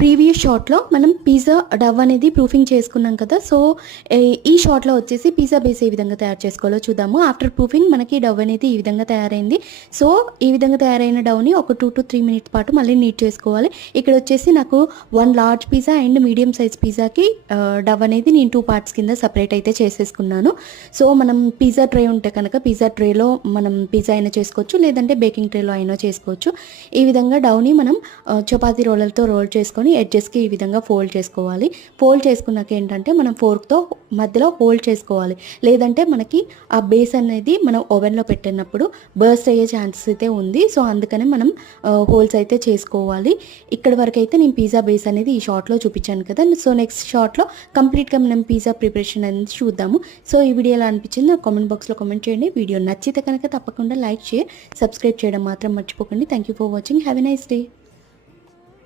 Previous షాట్లో మనం pizza Dove అనేది ప్రూఫింగ్ చేసుకున్నాం కదా. సో ఈ షాట్లో వచ్చేసి పిజ్జా బేస్ ఏ విధంగా తయారు చేసుకోవాలో చూద్దాము. ఆఫ్టర్ ప్రూఫింగ్ మనకి డవ్ అనేది ఈ విధంగా తయారైంది. సో ఈ విధంగా తయారైన డవ్ని ఒక 2 to 3 మినిట్స్ పాటు మళ్ళీ నీట్ చేసుకోవాలి. ఇక్కడ వచ్చేసి నాకు 1 large pizza and medium size పిజ్జాకి డవ్ అనేది నేను 2 పార్ట్స్ కింద సపరేట్ అయితే చేసేసుకున్నాను. సో మనం పిజ్జా ట్రే ఉంటే కనుక పిజ్జా ట్రేలో మనం పిజ్జా అయినా చేసుకోవచ్చు, లేదంటే బేకింగ్ ట్రేలో అయినా చేసుకోవచ్చు. ఈ విధంగా డవ్ని మనం చపాతీ రోలర్తో రోల్ చేసుకొని ఎడ్జెస్కి ఈ విధంగా ఫోల్డ్ చేసుకోవాలి. ఫోల్డ్ చేసుకున్నాక ఏంటంటే మనం ఫోర్క్తో మధ్యలో హోల్డ్ చేసుకోవాలి, లేదంటే మనకి ఆ బేస్ అనేది మనం ఓవెన్లో పెట్టినప్పుడు బర్స్ట్ అయ్యే ఛాన్సెస్ అయితే ఉంది. సో అందుకని మనం హోల్స్ అయితే చేసుకోవాలి. ఇక్కడ వరకు అయితే నేను పిజ్జా బేస్ అనేది ఈ షార్ట్లో చూపించాను కదా. సో నెక్స్ట్ షార్ట్లో కంప్లీట్గా మనం పిజ్జా ప్రిపరేషన్ అనేది చూద్దాము. సో ఈ వీడియో ఎలా అనిపించింది నాకు కామెంట్ బాక్స్లో కామెంట్ చేయండి. వీడియో నచ్చితే కనుక తప్పకుండా లైక్, షేర్, సబ్స్క్రైబ్ చేయడం మాత్రం మర్చిపోకండి. Thank you for watching. Have a nice day.